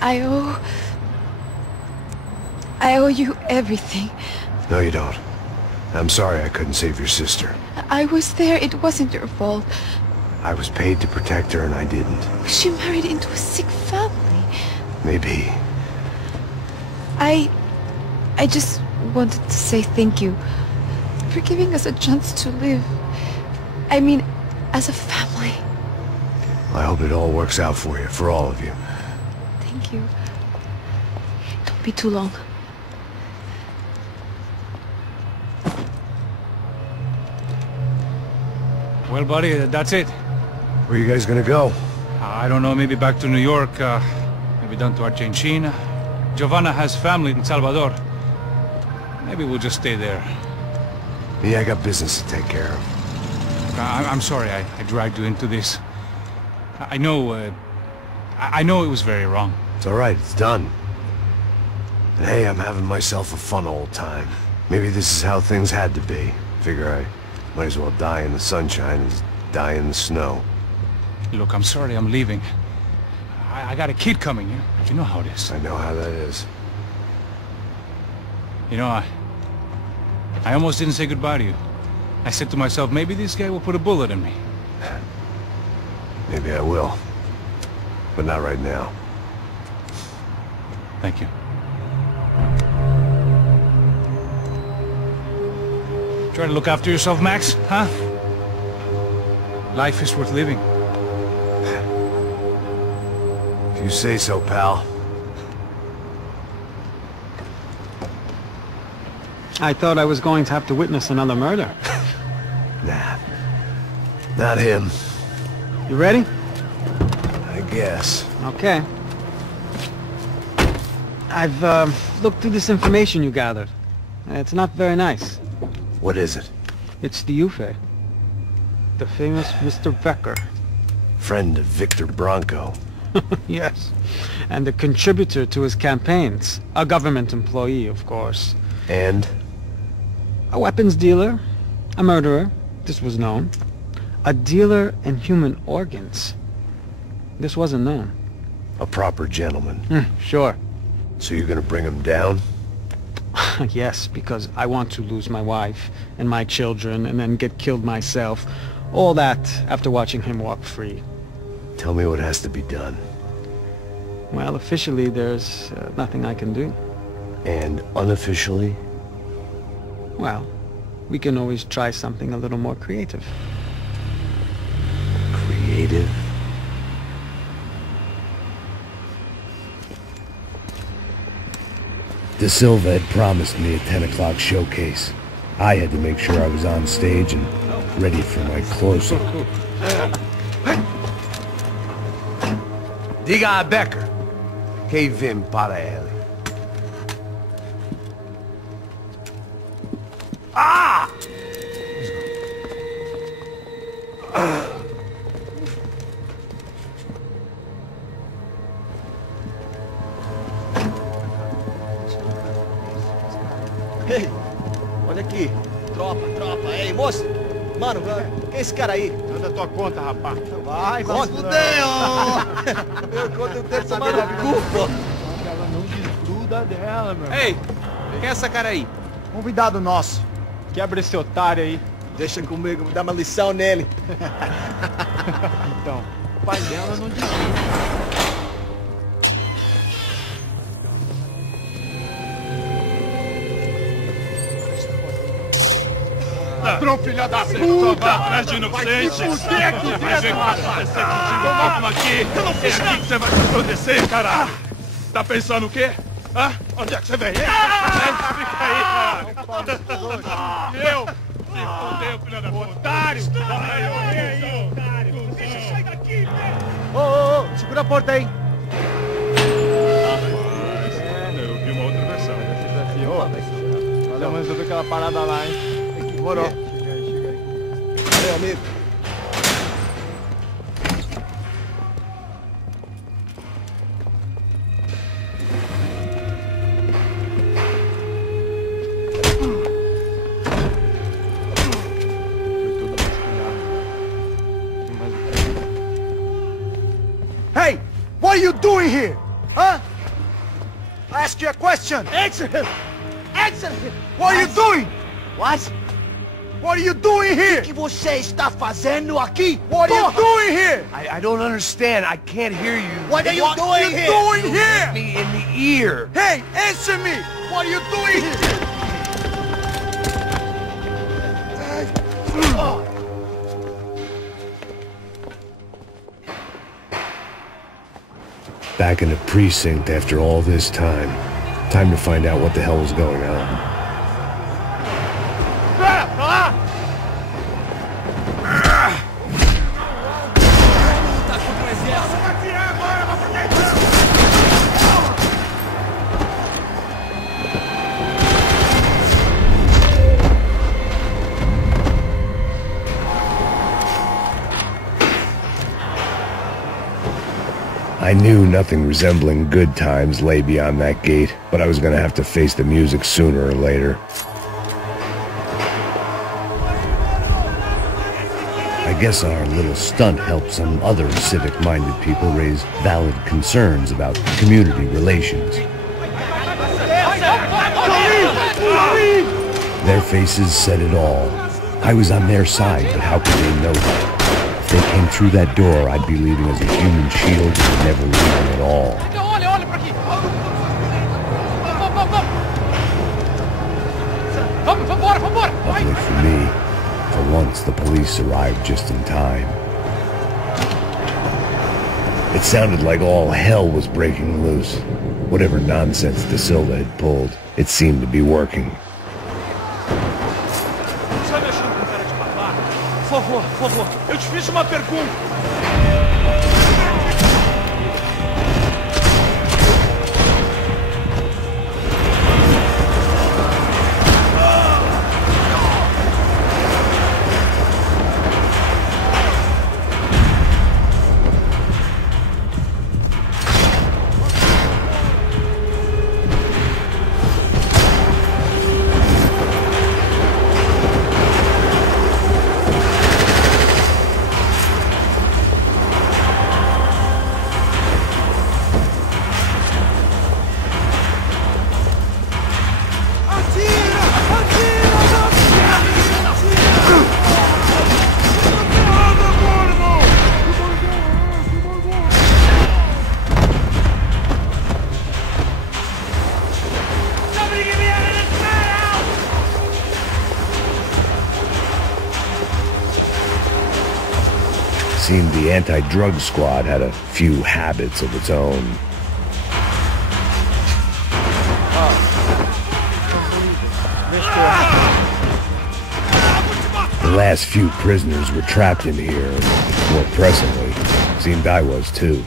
I owe you everything. No, you don't. I'm sorry I couldn't save your sister. I was there. It wasn't your fault. I was paid to protect her and I didn't. She married into a sick family. Maybe. I just wanted to say thank you for giving us a chance to live. I mean, as a family. I hope it all works out for you, for all of you. Thank you. Don't be too long. Well, buddy, that's it. Where are you guys gonna go? I don't know, maybe back to New York, maybe down to Argentina. Giovanna has family in Salvador. Maybe we'll just stay there. Yeah, I got business to take care of. I'm sorry I dragged you into this. I know it was very wrong. It's alright, it's done. And hey, I'm having myself a fun old time. Maybe this is how things had to be. Figure I might as well die in the sunshine as die in the snow. Look, I'm sorry I'm leaving. I got a kid coming, you know how it is. I know how that is. You know, I almost didn't say goodbye to you. I said to myself, maybe this guy will put a bullet in me. Maybe I will. But not right now. Thank you. Try to look after yourself, Max, huh? Life is worth living. If you say so, pal. I thought I was going to have to witness another murder. Nah. Not him. You ready? I guess. Okay. I've looked through this information you gathered. It's not very nice. What is it? It's the Ufe. The famous Mr. Becker. Friend of Victor Bronco. Yes. And a contributor to his campaigns. A government employee, of course. And? A weapons dealer. A murderer. This was known. A dealer in human organs. This wasn't known. A proper gentleman. Sure. So you're gonna bring him down? Yes, because I want to lose my wife and my children and then get killed myself. All that after watching him walk free. Tell me what has to be done. Well, officially there's nothing I can do. And unofficially? Well, we can always try something a little more creative. Creative? De Silva had promised me a 10 o'clock showcase. I had to make sure I was on stage and ready for my close-up. Diga a Becker que vim para ele. Ah! Ei, olha aqui. Tropa. Ei, moço. Mano, quem é esse cara aí? Manda tua conta, rapaz. Vai fudeu! Eu conto o tempo tomando cu, pô. Ela não desgruda dela, meu. Ei, quem é essa cara aí? Convidado nosso. Quebra esse otário aí. Deixa comigo, me dá uma lição nele. Então, o pai dela não desgruda. Ladrão, filha da puta! Vai atrás de inocente! Vai ver como vai ser contigo aqui! Eu não fiz nada! O que você vai se acontecer, caralho? Tá pensando o quê? Hã? Onde é que você vem? Fica aí, caralho! Eu? Se fodeu, filha da puta! Otário! Aí, otário! Deixa eu sair daqui, velho! Ô, segura a porta aí! Eu vi uma outra versão. Vamos resolver aquela parada lá, hein? Demorou. Chega aí. Meu amigo. Hey! What are you doing here? Huh? I ask you a question. Answer him. Answer him. What are you doing? What? What are you doing here? O que você está fazendo aqui? What are you doing here? I don't understand. I can't hear you. What are you doing here? What are you doing here? Hit me in the ear. Hey, answer me. What are you doing here? Back in the precinct after all this time. Time to find out what the hell was going on. I knew nothing resembling good times lay beyond that gate, but I was gonna have to face the music sooner or later. I guess our little stunt helped some other civic-minded people raise valid concerns about community relations. Their faces said it all. I was on their side, but how could they know that? If they came through that door, I'd be leaving as a human shield and never leaving at all. Luckily for me, for once the police arrived just in time. It sounded like all hell was breaking loose. Whatever nonsense De Silva had pulled, it seemed to be working. Por favor, eu te fiz uma pergunta. Seemed the anti-drug squad had a few habits of its own. The last few prisoners were trapped in here, and more pressingly, seemed I was too.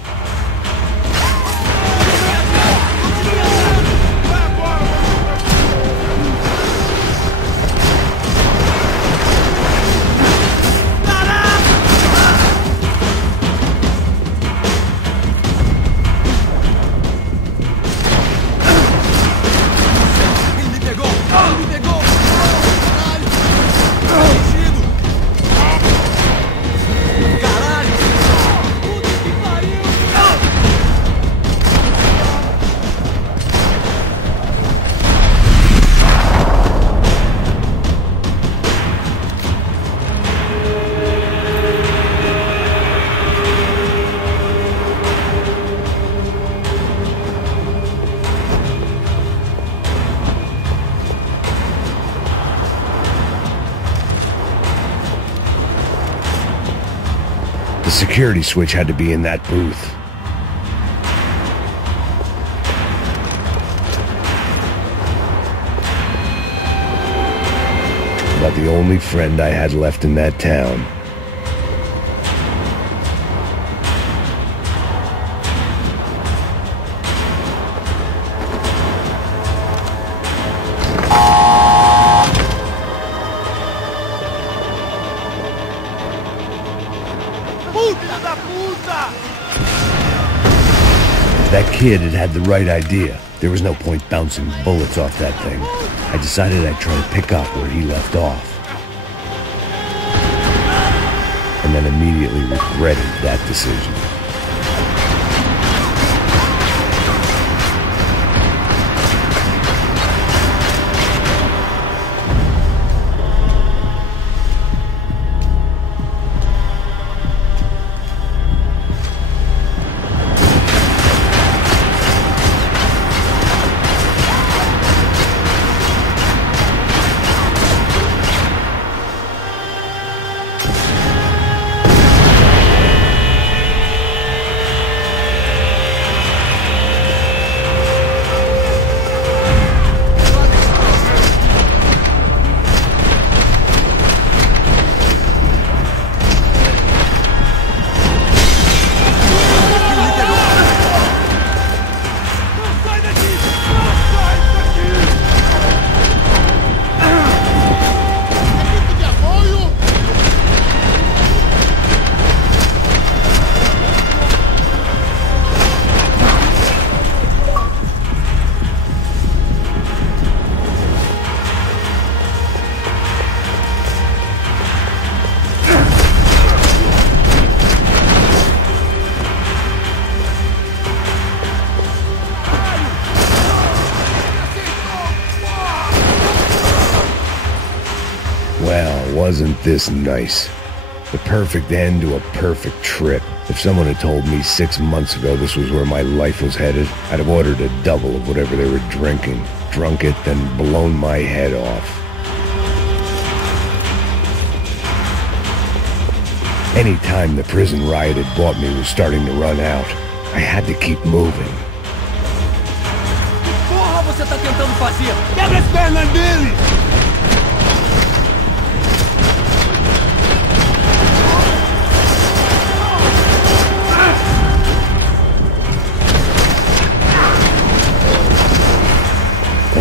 The security switch had to be in that booth. About the only friend I had left in that town. That kid had had the right idea. There was no point bouncing bullets off that thing. I decided I'd try to pick up where he left off. And then immediately regretted that decision. wasn't this nice. The perfect end to a perfect trip. If someone had told me 6 months ago this was where my life was headed, I'd have ordered a double of whatever they were drinking, drunk it, then blown my head off. Any time the prison riot had bought me was starting to run out. I had to keep moving. Porra, você tá tentando fazer? Quebra as pernas dele!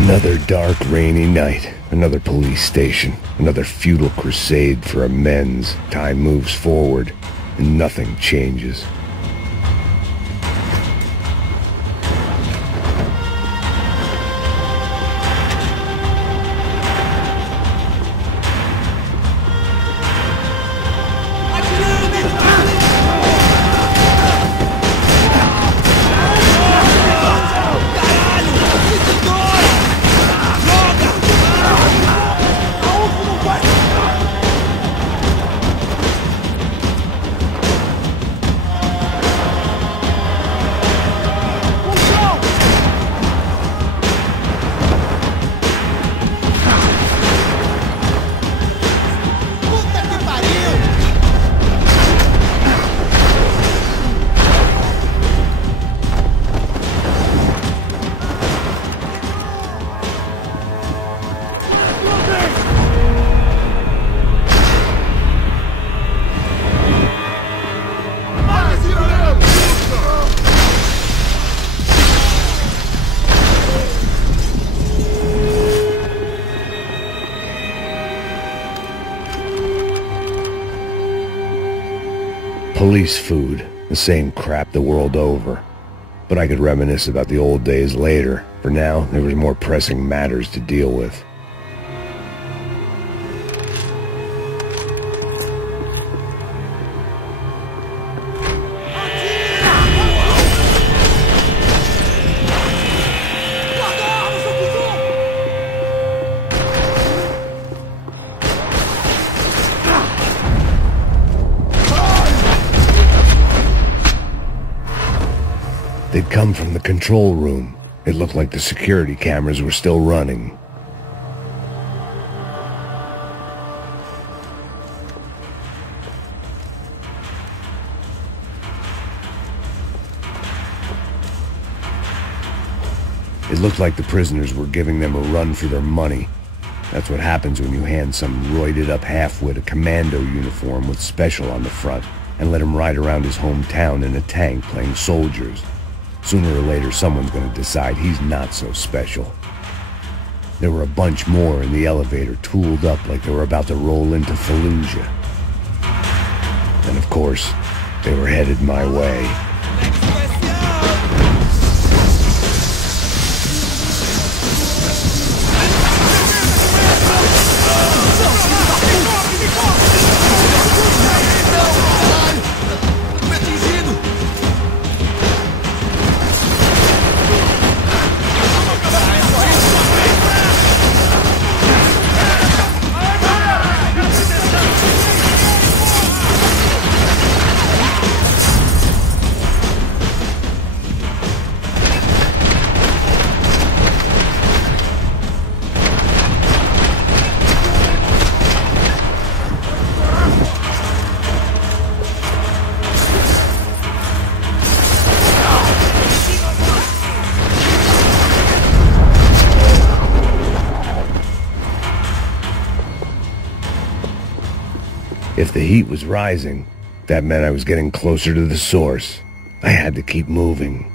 Another dark, rainy night. Another police station. Another futile crusade for amends. Time moves forward, and nothing changes. Police food, the same crap the world over. But I could reminisce about the old days later. For now, there was more pressing matters to deal with. They'd come from the control room. It looked like the security cameras were still running. It looked like the prisoners were giving them a run for their money. That's what happens when you hand some roided-up halfwit a commando uniform with special on the front and let him ride around his hometown in a tank playing soldiers. Sooner or later, someone's going to decide he's not so special. There were a bunch more in the elevator, tooled up like they were about to roll into Fallujah. And of course, they were headed my way. If the heat was rising, that meant I was getting closer to the source. I had to keep moving.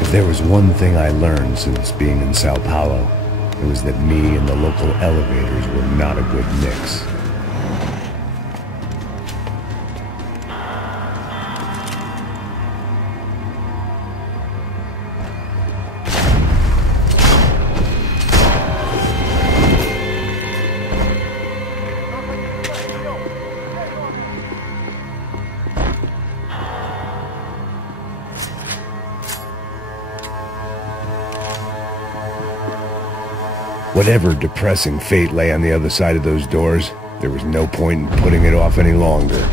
If there was one thing I learned since being in Sao Paulo, it was that me and the local elevators were not a good mix. Whatever depressing fate lay on the other side of those doors, there was no point in putting it off any longer.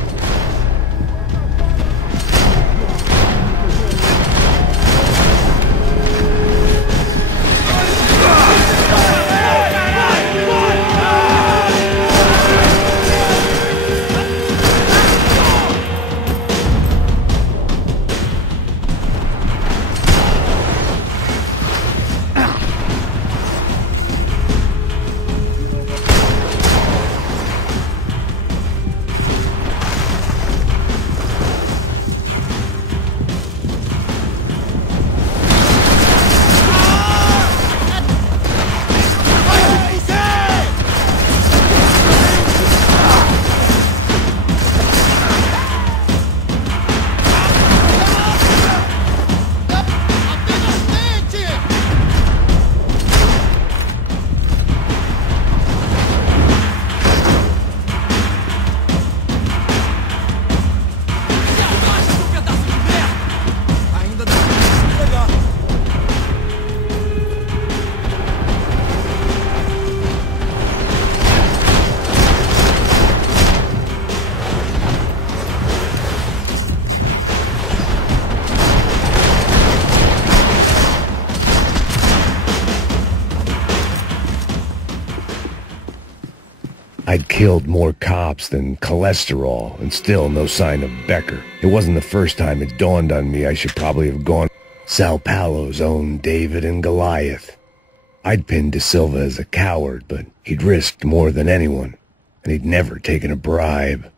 I'd killed more cops than cholesterol, and still no sign of Becker. It wasn't the first time it dawned on me I should probably have gone Sao Paulo's own David and Goliath. I'd pinned De Silva as a coward, but he'd risked more than anyone, and he'd never taken a bribe.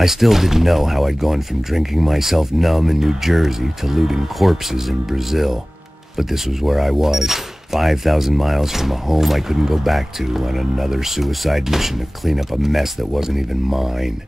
I still didn't know how I'd gone from drinking myself numb in New Jersey to looting corpses in Brazil. But this was where I was, 5,000 miles from a home I couldn't go back to, on another suicide mission to clean up a mess that wasn't even mine.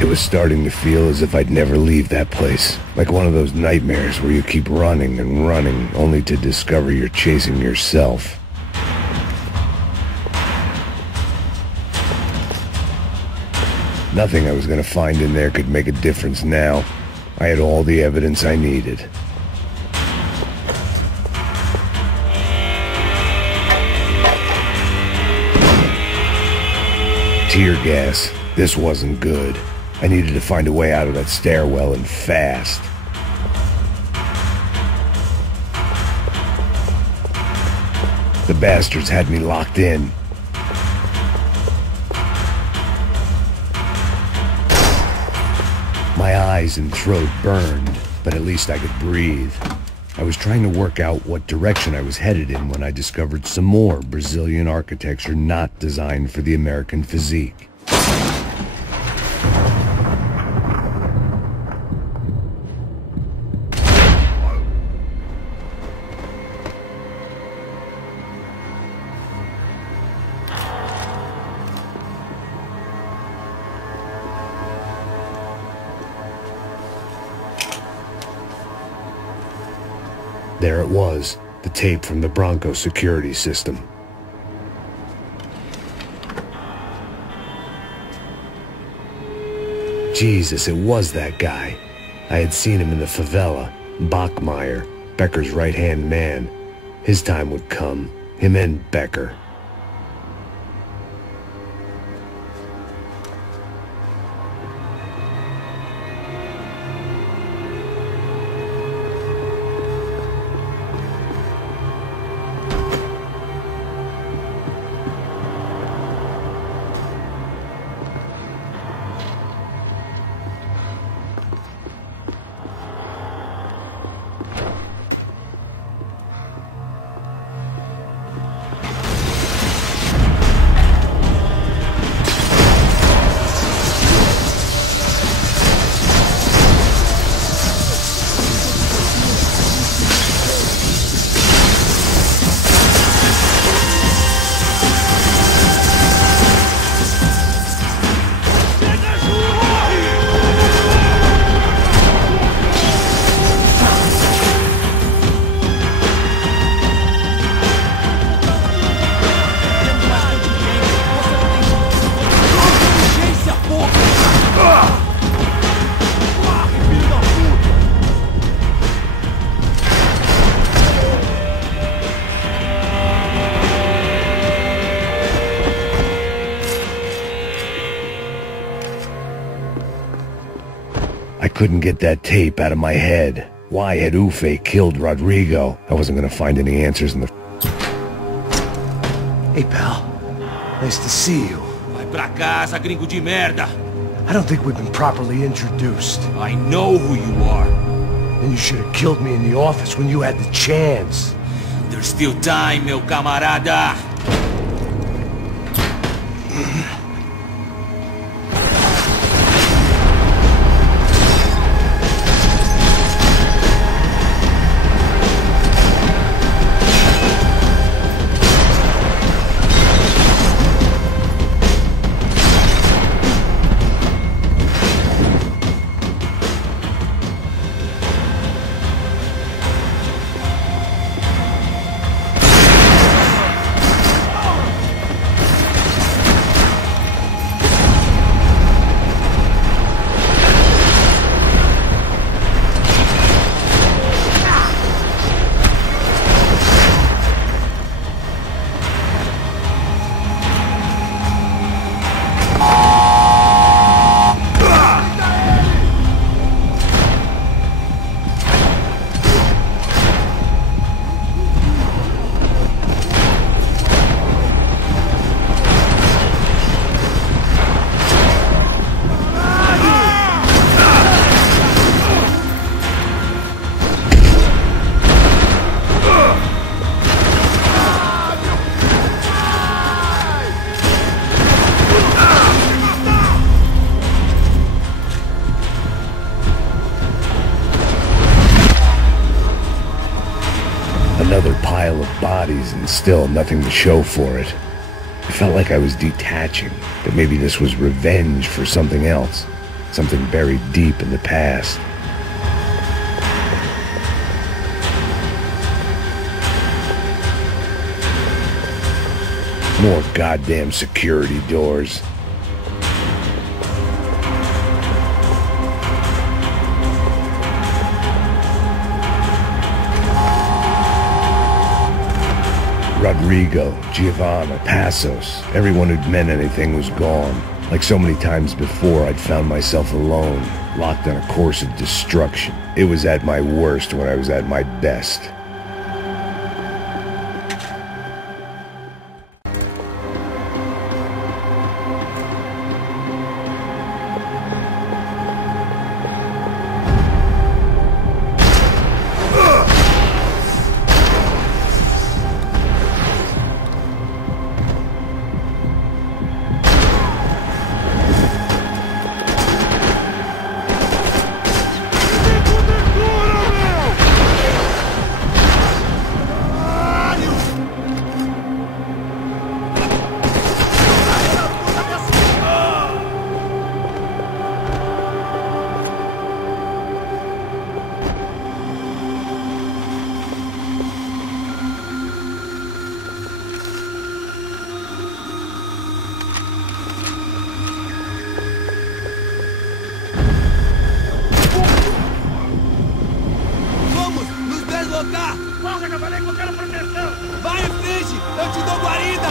It was starting to feel as if I'd never leave that place. Like one of those nightmares where you keep running and running, only to discover you're chasing yourself. Nothing I was going to find in there could make a difference now. I had all the evidence I needed. Tear gas. This wasn't good. I needed to find a way out of that stairwell, and fast. The bastards had me locked in. My eyes and throat burned, but at least I could breathe. I was trying to work out what direction I was headed in when I discovered some more Brazilian architecture not designed for the American physique. There it was, the tape from the Bronco security system. Jesus, it was that guy. I had seen him in the favela. Bachmeyer, Becker's right-hand man. His time would come. Him and Becker. I couldn't get that tape out of my head. Why had Ufe killed Rodrigo? I wasn't gonna find any answers in the... Hey, pal. Nice to see you. Vai pra casa, gringo de merda! I don't think we've been properly introduced. I know who you are. And you should have killed me in the office when you had the chance. There's still time, meu camarada! Another pile of bodies and still nothing to show for it. It felt like I was detaching, but maybe this was revenge for something else. Something buried deep in the past. More goddamn security doors. Rodrigo, Giovanna, Passos, everyone who'd meant anything was gone. Like so many times before, I'd found myself alone, locked on a course of destruction. It was at my worst when I was at my best. falei que eu quero proteção! Vai em frente! Eu te dou guarida!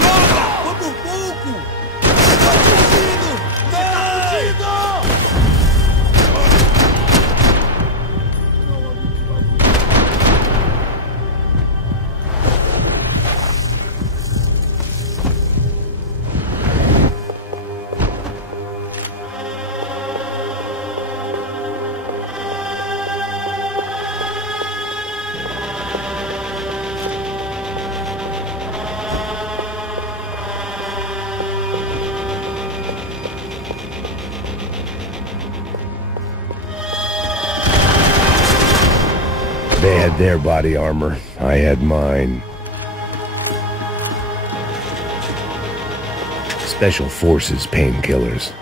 Droga! Foi por pouco! Tá fugindo! They had their body armor. I had mine. Special Forces painkillers.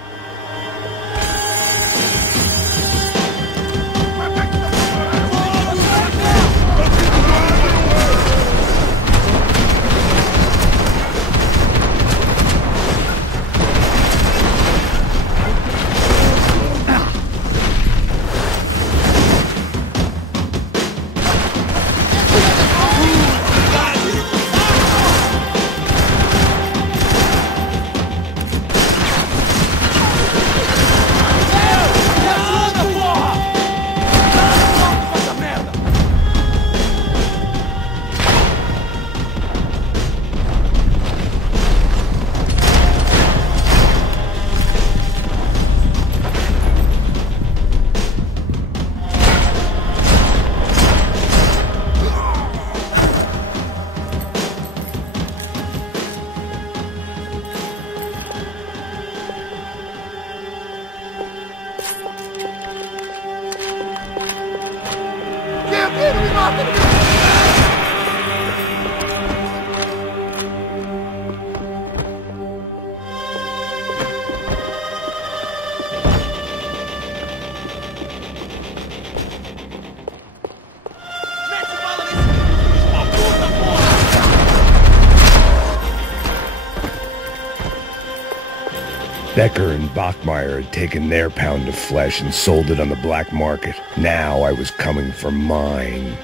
Becker and Bachmeyer had taken their pound of flesh and sold it on the black market. Now I was coming for mine.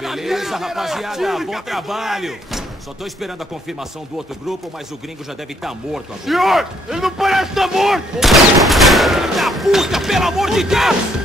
Beleza, rapaziada. Bom trabalho. Só tô esperando a confirmação do outro grupo, mas o gringo já deve estar morto agora. Senhor! Ele não parece estar morto! Filho da puta, pelo amor de Deus!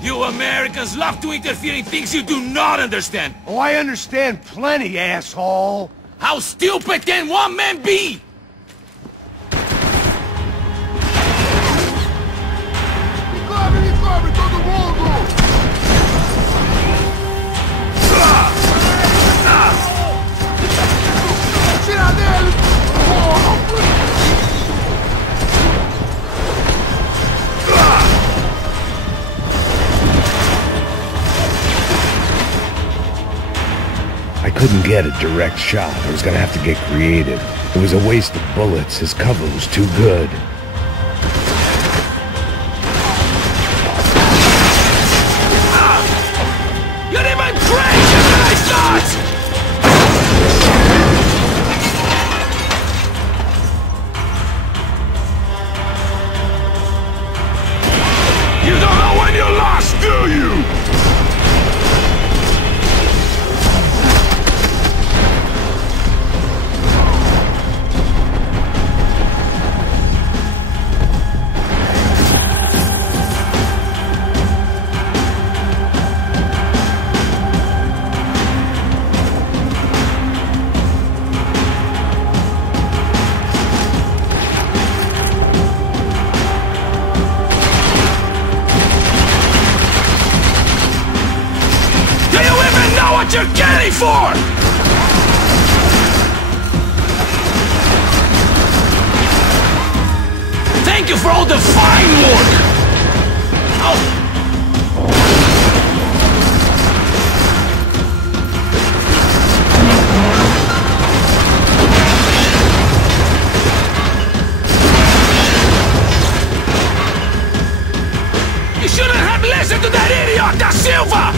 You Americans love to interfere in things you do not understand. Oh, I understand plenty, asshole. How stupid can one man be? Me cobre todo mundo! Tira dele! I couldn't get a direct shot. I was gonna have to get creative. It was a waste of bullets. His cover was too good. You didn't even train your nice shots! what you're getting for! Thank you for all the fine work! Oh. You shouldn't have listened to that idiot, Da Silva!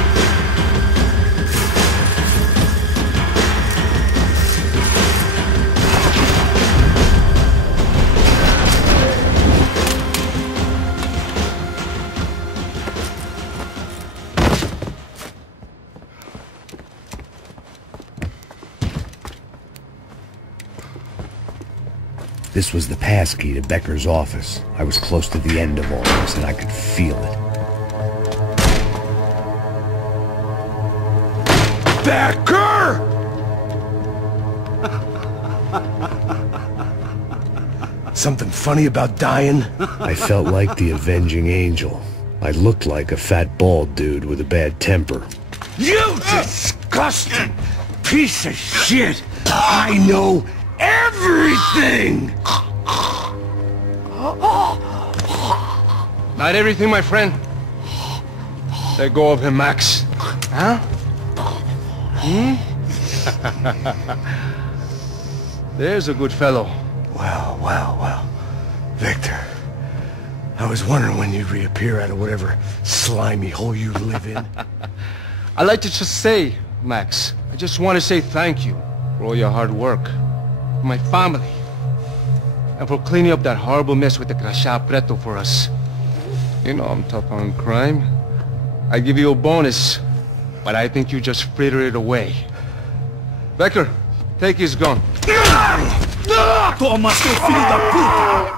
This was the passkey to Becker's office. I was close to the end of all this, and I could feel it. Becker! Something funny about dying? I felt like the avenging angel. I looked like a fat bald dude with a bad temper. You disgusting piece of shit! I know everything! Not everything, my friend. Let go of him, Max. Huh? There's a good fellow. Well. Victor, I was wondering when you'd reappear out of whatever slimy hole you live in. I'd like to just say, Max, I just want to say thank you for all your hard work. For my family. And for cleaning up that horrible mess with the Crachá Preto for us. You know I'm tough on crime. I give you a bonus, but I think you just frittered it away. Becker, take his gun. Toma, seu filho da puta!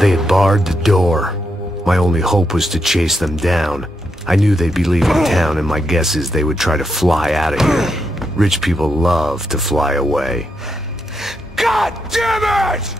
They had barred the door. My only hope was to chase them down. I knew they'd be leaving town, and my guess is they would try to fly out of here. Rich people love to fly away. God damn it!